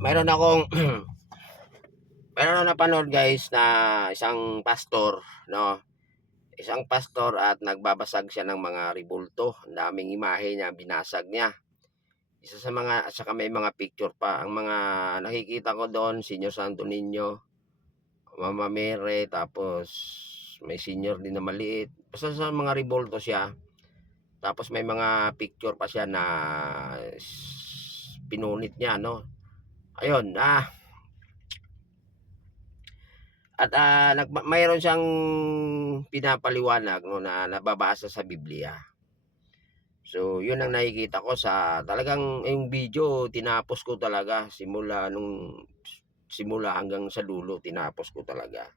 Mayroon akong mayroon akong napanood guys na isang pastor, no? Isang pastor at nagbabasag siya ng mga ribulto. Ang daming imahe niya, binasag niya. Isa sa mga, at saka may mga picture pa. Ang mga nakikita ko doon, Senyor Santo Niño, Mama Mary, tapos may senior din na maliit. Basta sa mga ribulto siya. Tapos may mga picture pa siya na pinunit niya, no? Ayun, at mayroon siyang pinapaliwanag, no, na nababasa sa Biblia. So, yun ang nakikita ko sa talagang yung video, tinapos ko talaga simula hanggang sa dulo, tinapos ko talaga.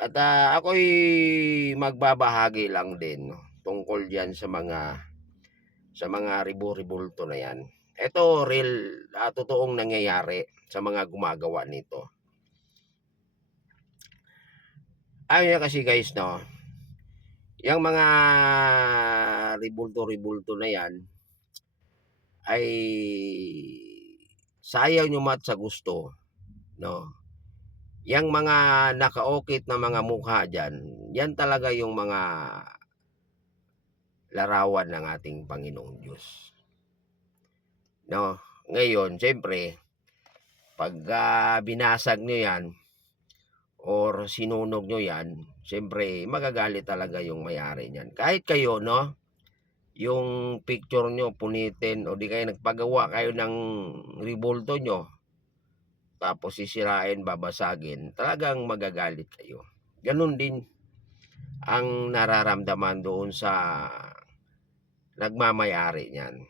At ako'y magbabahagi lang din, no, tungkol diyan sa mga ribulto na yan. Ito real, totoong nangyayari sa mga gumagawa nito. Ayun kasi guys, no, yung mga ribulto na yan ay sayaw nyo mat sa gusto, no. Yang mga nakaokit na mga mukha dyan, yan talaga yung mga larawan ng ating Panginoong Diyos, no. Ngayon, siyempre, pag binasag nyo yan or sinunog nyo yan, siyempre magagalit talaga yung may-ari niyan. Kahit kayo, no, yung picture nyo punitin o di kayo nagpagawa kayo ng ribulto nyo, tapos sisirain, babasagin, talagang magagalit kayo. Ganun din ang nararamdaman doon sa nagmamayari niyan.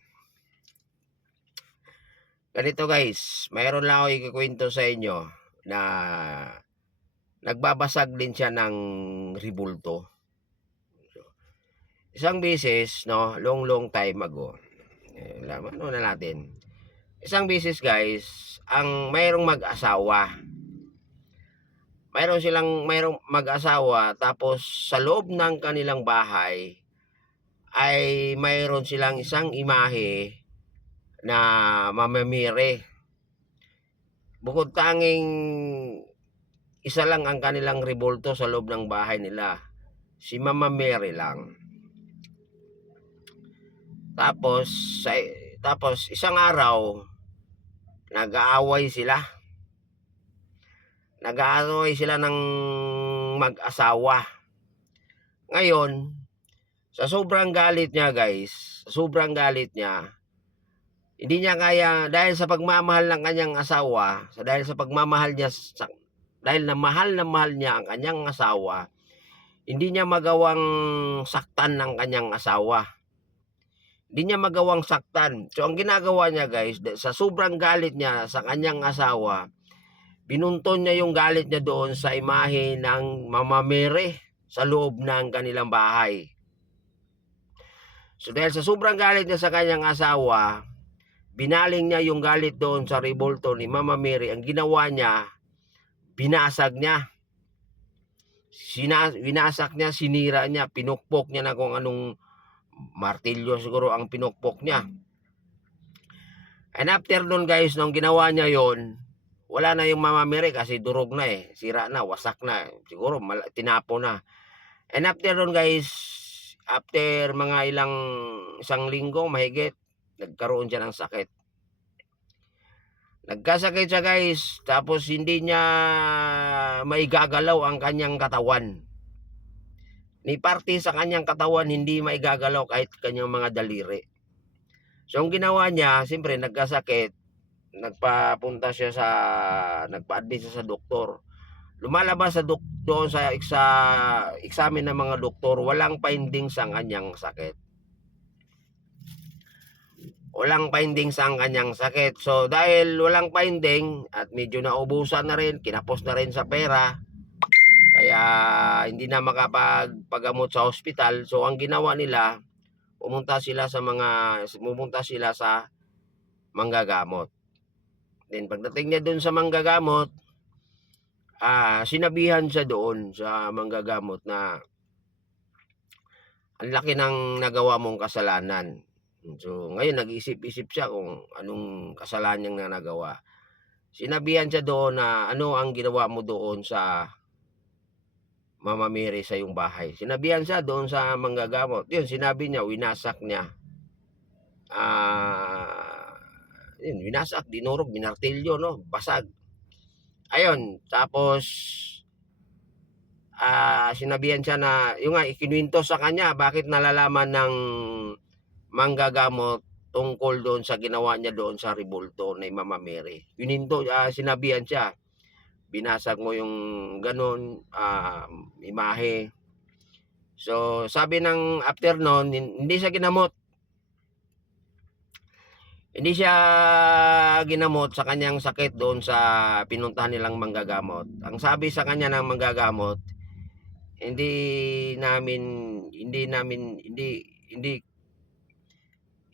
Ganito guys, mayroon lang ako ikikwento sa inyo na nagbabasag din siya ng ribulto. Isang beses, no, long time ago, ano na natin, isang beses guys, ang mayroong mag-asawa. Mayroong mag-asawa, tapos sa loob ng kanilang bahay ay mayroon silang isang imahe na mamamire. Bukod tanging isa lang ang kanilang ribulto sa loob ng bahay nila, si Mama Mary lang. Tapos isang araw, nag-aaway sila ng mag-asawa. Ngayon, sa sobrang galit niya guys, hindi niya kaya, dahil sa pagmamahal ng kanyang asawa, dahil na mahal niya ang kanyang asawa, hindi niya magawang saktan ng kanyang asawa. Hindi niya magawang saktan. So ang ginagawa niya guys, sa sobrang galit niya sa kanyang asawa, binunton niya yung galit niya doon sa imahe ng Mama Mary sa loob ng kanilang bahay. So dahil sa sobrang galit niya sa kanyang asawa, binaling niya yung galit doon sa ribulto ni Mama Mary. Ang ginawa niya, binasag niya. Winasak niya, sinira niya, pinukpok niya na kung anong martilyo siguro ang pinukpok niya. And after nun guys, nung ginawa niya yon, wala na yung Mama Mary kasi durog na sira na, wasak na, siguro tinapo na. And after nun guys, after mga isang linggo mahigit, nagkaroon siya ng sakit. Nagkasakit siya guys, tapos hindi niya maigagalaw ang kanyang katawan. Ni parte sa kanyang katawan hindi maigagalaw kahit kanyang mga daliri. So ang ginawa niya, siyempre nagkasakit, nagpa-admit siya sa doktor. Lumalabas doon sa examen ng mga doktor, walang findings ang kanyang sakit. So dahil walang finding at medyo naubusan na rin, kinapos na rin sa pera, kaya hindi na makapagpagamot sa hospital. So ang ginawa nila, pumunta sila sa manggagamot. Then pagdating niya doon sa manggagamot, sinabihan siya doon sa manggagamot na ang laki ng nagawa mong kasalanan. So ngayon nag-isip-isip siya kung anong kasalanan niyang nagawa. Sinabihan siya doon na, "Ano ang ginawa mo doon sa Mama Mary sa iyong bahay?" Sinabihan siya doon sa manggagamot. Yun, sinabi niya, winasak niya. Yun, winasak, dinurog, binartilyo, no? Basag. Ayun, tapos sinabihan siya na, yung nga, ikinuwento sa kanya bakit nalalaman ng manggagamot tungkol doon sa ginawa niya doon sa rebulto ni Mama Mary. Sinabihan siya, binasag mo yung ganun, imahe. So, sabi ng after noon, hindi siya ginamot. Hindi siya ginamot sa kanyang sakit doon sa pinuntahan nilang manggagamot. Ang sabi sa kanya ng manggagamot, hindi namin hindi namin hindi hindi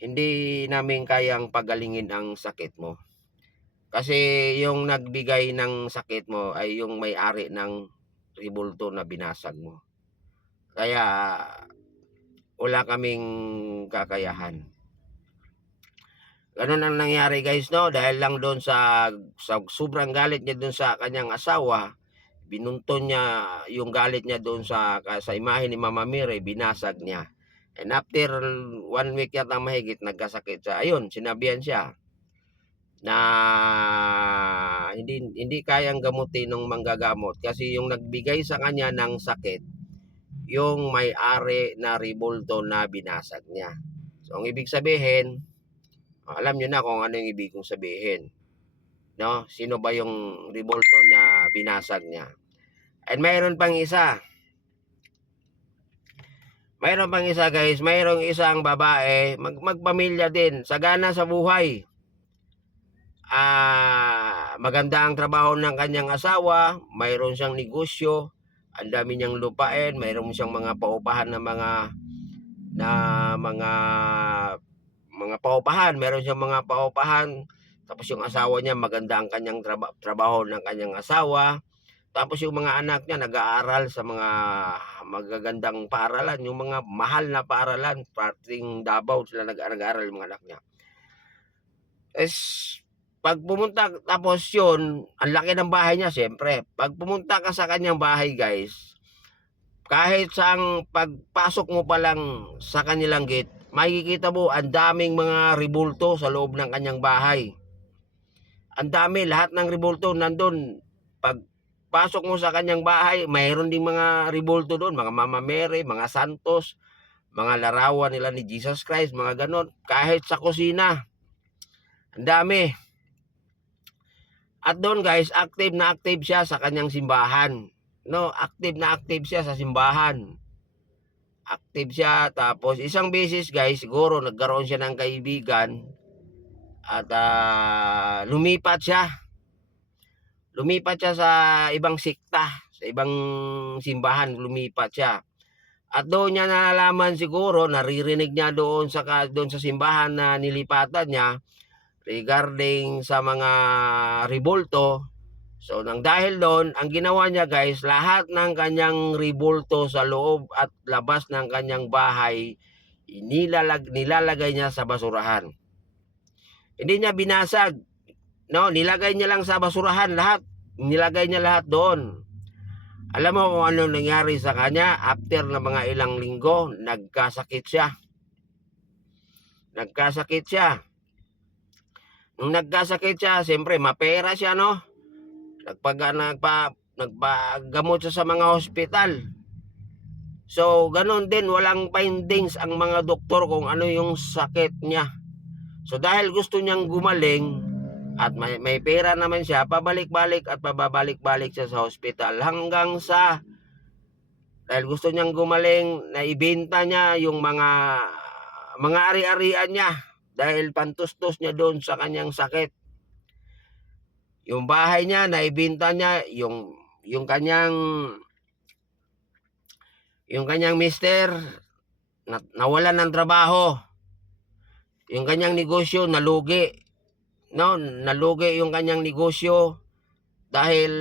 hindi namin kayang pagalingin ang sakit mo. Kasi yung nagbigay ng sakit mo ay yung may-ari ng rebulto na binasag mo. Kaya wala kaming kakayahan. Ganun ang nangyari guys, no? Dahil lang doon sa sobrang galit niya doon sa kanyang asawa, binunton niya yung galit niya doon sa imahe ni Mama Mary, binasag niya. And after 1 week yata mahigit, nagkasakit siya. Ayun, sinabihan siya na hindi kayang gamutin ng manggagamot kasi yung nagbigay sa kanya ng sakit, yung may-ari na rebulto na binasag niya. So, ang ibig sabihin, alam nyo na kung ano yung ibig kong sabihin. No? Sino ba yung rebulto na binasag niya? And mayroon pang isa. Mayroon pang isa guys. Mayroong isang babae. Magpamilya din. Sagana sa buhay. Maganda ang trabaho ng kanyang asawa. Mayroon siyang negosyo. Ang dami niyang lupain. Mayroon siyang mga paupahan na mga paupahan. Mayroon siyang mga paupahan. Tapos yung asawa niya, maganda ang kanyang trabaho ng kanyang asawa. Tapos yung mga anak niya nag-aaral sa mga magagandang paaralan, yung mga mahal na paaralan, parting Davao sila nag-aaral yung mga anak niya. Pag pumunta, tapos yun, ang laki ng bahay niya, siyempre. Pag pumunta ka sa kanyang bahay, guys, kahit saang pagpasok mo pa lang sa kanilang gate, makikita mo ang daming mga rebulto sa loob ng kanyang bahay. Ang dami, lahat ng rebulto nandun. Pag pasok mo sa kanyang bahay, mayroon ding mga rebulto doon, mga Mama Mary, mga santos, mga larawan nila ni Jesus Christ, mga ganon. Kahit sa kusina, ang dami. At doon guys, active na active siya sa kanyang simbahan. No, active na active siya sa simbahan. Active siya, tapos isang beses guys, siguro nagkaroon siya ng kaibigan at lumipat siya sa ibang sikta, sa ibang simbahan, lumipat siya. At doon niya nalalaman siguro, naririnig niya doon sa simbahan na nilipatan niya regarding sa mga rebulto. So nang dahil doon, ang ginawa niya guys, lahat ng kanyang rebulto sa loob at labas ng kanyang bahay, nilalagay niya sa basurahan. Hindi niya binasag, no, nilagay niya lang sa basurahan lahat. Nilagay niya lahat doon. Alam mo kung ano nangyari sa kanya? After na mga ilang linggo, nagkasakit siya. Nung nagkasakit siya, siyempre mapera siya, no? Nagpagamot siya sa mga hospital. So, ganun din, walang findings ang mga doktor kung ano yung sakit niya. So, dahil gusto niyang gumaling, at may pera naman siya, pabalik-balik siya sa hospital hanggang sa dahil gusto niyang gumaling, naibenta niya yung mga ari-arian niya dahil pantustos niya doon sa kanyang sakit. Yung bahay niya, naibenta niya, yung kanyang mister nawalan ng trabaho. Yung kanyang negosyo nalugi. No, nalugi yung kanyang negosyo dahil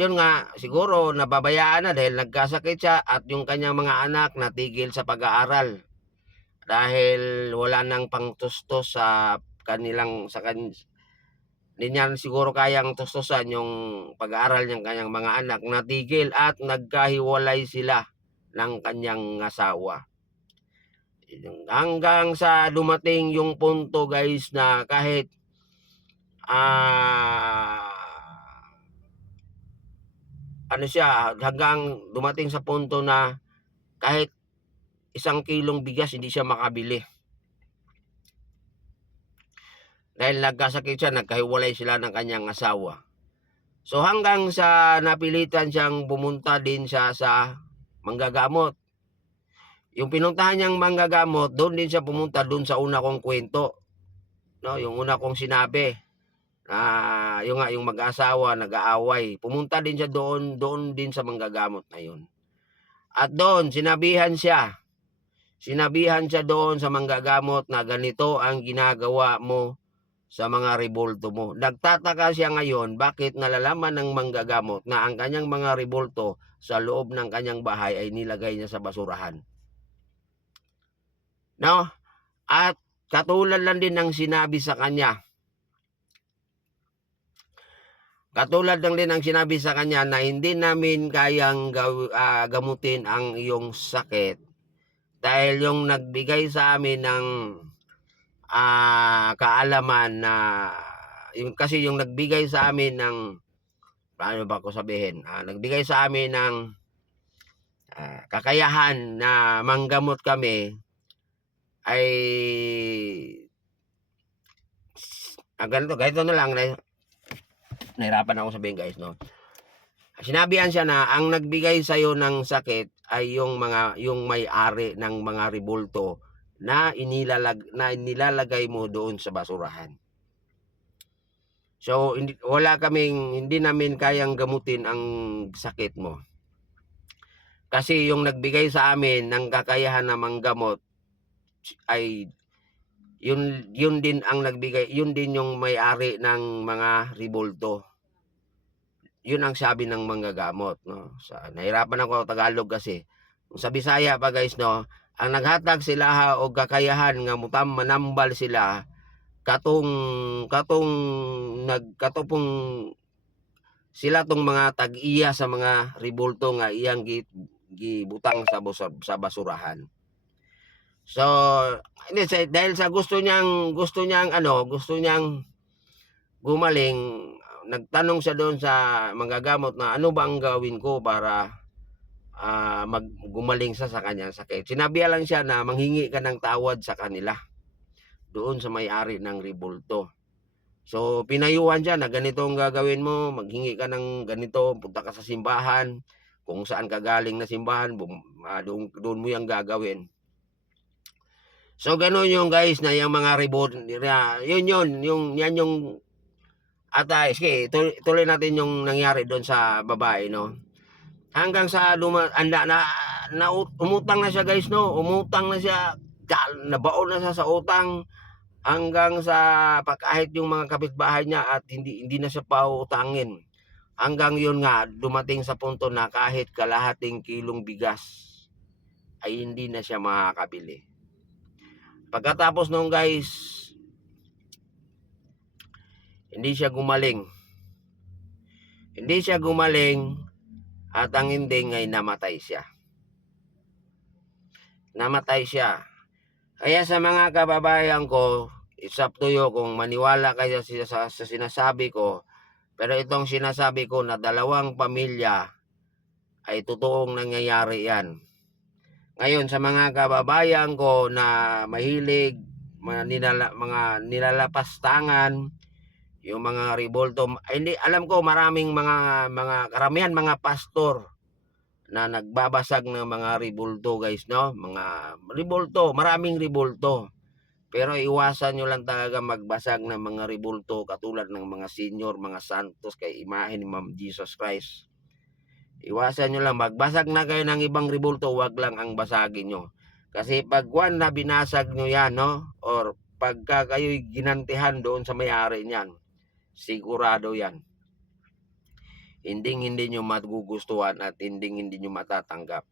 yun nga siguro nababayaan na dahil nagkasakit siya at yung kanyang mga anak natigil sa pag-aaral dahil wala nang pangtustos sa Hindi niya siguro kayang tustusan yung pag-aaral ng kanyang mga anak, natigil at nagkahiwalay sila ng kanyang asawa. Hanggang sa dumating yung punto guys na kahit ano siya, hanggang dumating sa punto na kahit 1 kilong bigas hindi siya makabili. Dahil nagkasakit siya, nagkahiwalay sila ng kanyang asawa. So hanggang sa napilitan siyang pumunta din siya sa manggagamot. Yung pinuntahan niyang manggagamot, doon din siya pumunta doon sa una kong kwento. No, yung una kong sinabi. Yung nga, yung mag-asawa, nag-aaway. Pumunta din siya doon din sa manggagamot na yun. At doon, sinabihan siya doon sa manggagamot na ganito ang ginagawa mo sa mga rebolto mo. Nagtataka siya ngayon bakit nalalaman ng manggagamot na ang kanyang mga rebolto sa loob ng kanyang bahay ay nilagay niya sa basurahan. No? At katulad lang din ng sinabi sa kanya. Katulad lang din ang sinabi sa kanya na hindi namin kayang gamutin ang iyong sakit dahil yung nagbigay sa amin ng kaalaman na kasi yung nagbigay sa amin ng paano ba ko sabihin, nagbigay sa amin ng kakayahan na manggamot kami ay ganito na lang, nahirapan ako sabihin guys, no. Sinabihan siya na ang nagbigay sa iyo ng sakit ay yung may-ari ng mga rebolto na nilalagay mo doon sa basurahan. So hindi namin kayang gamutin ang sakit mo. Kasi yung nagbigay sa amin ng kakayahan na manggamot ay yun din ang nagbigay, yun din yung may-ari ng mga rebolto. Yun ang sabi ng manggagamot, no. Nahirapan ako Tagalog kasi. Sa Bisaya pa guys, no, ang naghatag sila og kakayahan nga manambal sila katong katupong sila tong mga tag-iya sa mga rebolto nga iyang gibutang sa basurahan. So dahil sa gusto niyang gumaling, nagtanong siya doon sa manggagamot na ano ba ang gawin ko para gumaling sa kanyang sakit. Sinabihan lang siya na manghingi ka ng tawad sa kanila doon sa may-ari ng rebolto. So pinayuhan siya na ganito ang gagawin mo, maghingi ka ng ganito, punta ka sa simbahan, kung saan ka galing na simbahan, doon mo yung gagawin. So ganoon yung guys na yung mga rebolto, yan yung sige, tuloy natin yung nangyari doon sa babae, no. Hanggang sa umutang na siya guys, no. Umutang na siya, nabaon na siya sa utang hanggang sa kahit yung mga kapitbahay niya at hindi na siya pautangin. Hanggang yun nga, dumating sa punto na kahit kalahating kilong bigas ay hindi na siya makakabili. Pagkatapos nung guys, hindi siya gumaling at ang ending ay namatay siya. Kaya sa mga kababayan ko, it's up to you kung maniwala kayo sa sinasabi ko. Pero itong sinasabi ko na 2 pamilya ay totoong nangyayari yan. Ngayon sa mga kababayan ko na mahilig, mga nilalapastangan, yung mga rebolto, hindi alam ko maraming karamihan mga pastor na nagbabasag ng mga rebolto guys, no. Mga rebolto, maraming rebolto. Pero iwasan nyo lang talaga magbasag ng mga rebolto katulad ng mga senior, mga santos kay imahe ni Ma'am Jesus Christ. Iwasan nyo lang, magbasag na kayo ng ibang rebolto, wag lang ang basagin nyo. Kasi pag na binasag nyo yan, no, or pagka kayo'y ginantihan doon sa may-ari niyan, sigurado yan, hindi nyo magugustuhan at hindi nyo matatanggap.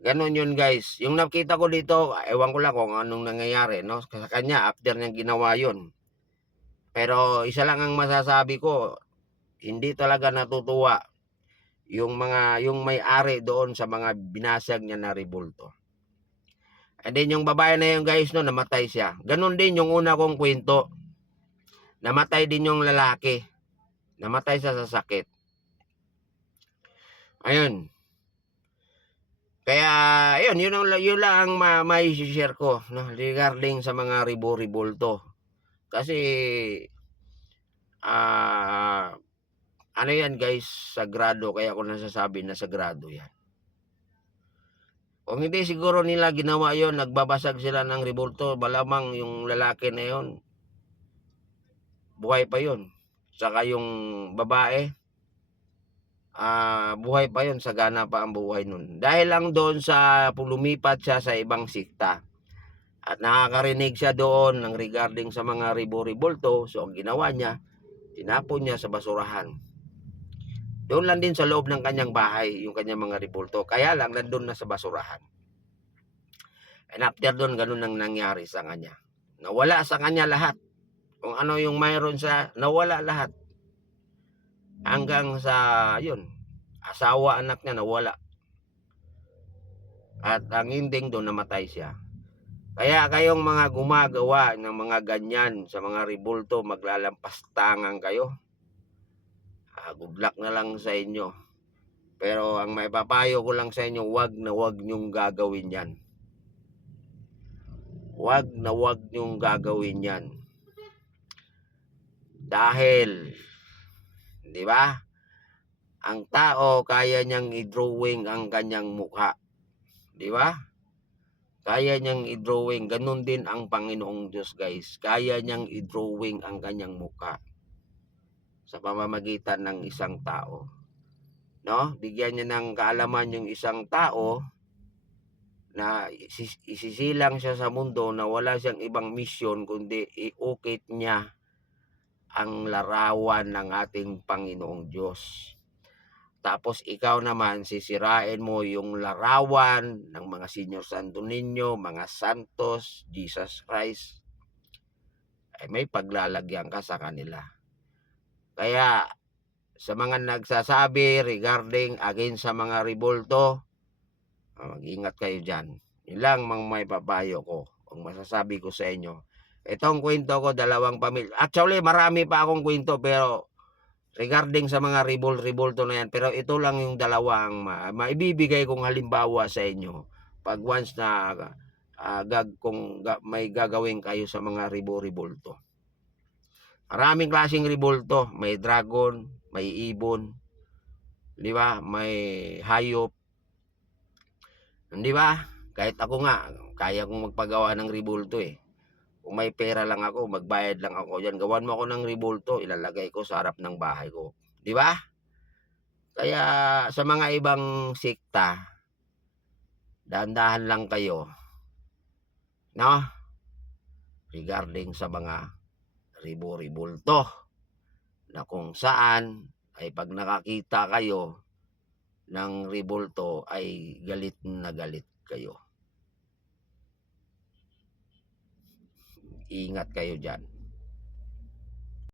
Ganon yun guys. Yung nakita ko dito, ewan ko lang kung anong nangyayari, no, sa kanya after niyang ginawa yun. Pero isa lang ang masasabi ko, hindi talaga natutuwa yung may-ari doon sa mga binasag niya na rebulto. And then yung babae na yun guys, no, namatay siya. Ganon din yung una kong kwento. Namatay din yung lalaki. Namatay siya sa sakit. Ayun. Kaya, ayun, yun lang ang may share ko, no, regarding sa mga rebulto. Kasi, ano yan guys, sagrado. Kaya ako nasasabi na sagrado yan. Kung hindi siguro nila ginawa yon, nagbabasag sila ng rebulto, malamang yung lalaki na yon, buhay pa yon. Saka yung babae, buhay pa yon, sagana pa ang buhay nun. Dahil lang doon sa lumipat siya sa ibang sikta. At nakakarinig siya doon ng regarding sa mga rebulto. So ang ginawa niya, tinapon niya sa basurahan. Doon lang din sa loob ng kanyang bahay, yung kanyang mga rebulto. Kaya lang, nandun na sa basurahan. And after doon, ganun ang nangyari sa kanya. Nawala sa kanya lahat. Kung ano yung mayroon sa, nawala lahat. Hanggang sa, yun, asawa, anak niya, nawala. At ang ending doon, namatay siya. Kaya kayong mga gumagawa ng mga ganyan sa mga rebulto, maglalampas-tangan kayo. Good luck na lang sa inyo. Pero ang maipapayo ko lang sa inyo, wag na wag nyong gagawin yan. Wag na wag nyong gagawin yan. Dahil, di ba? Ang tao, kaya niyang i-drawing ang kanyang mukha. Di ba? Kaya niyang i-drawing. Ganun din ang Panginoong Diyos, guys. Kaya niyang i-drawing ang kanyang mukha sa pamamagitan ng isang tao. No? Bigyan niya ng kaalaman yung isang tao na isisilang siya sa mundo na wala siyang ibang misyon kundi iukit niya ang larawan ng ating Panginoong Diyos. Tapos ikaw naman, sisirain mo yung larawan ng mga Senior Santo Niño, mga santos, Jesus Christ. Ay may paglalagyan ka sa kanila. Kaya sa mga nagsasabi regarding against sa mga rebulto, mag-ingat kayo dyan. Yun lang may papayo ko. Ang masasabi ko sa inyo. Itong kwento ko, 2 pamilya. Actually, marami pa akong kwento pero regarding sa mga rebulto na yan. Pero ito lang yung 2 ang maibibigay kong halimbawa sa inyo. Pag once na may gagawin kayo sa mga rebulto. Maraming klaseng rebulto. May dragon, may ibon, di ba? May hayop. Di ba? Kahit ako nga, kaya kong magpagawa ng rebulto eh. Kung may pera lang ako, magbayad lang ako dyan. Gawan mo ako ng rebulto, ilalagay ko sa harap ng bahay ko. Di ba? Kaya sa mga ibang sikta, dahan-dahan lang kayo. No? Regarding sa mga rebulto. Na kung saan ay pag nakakita kayo ng rebulto ay galit na galit kayo. Ingat kayo dyan.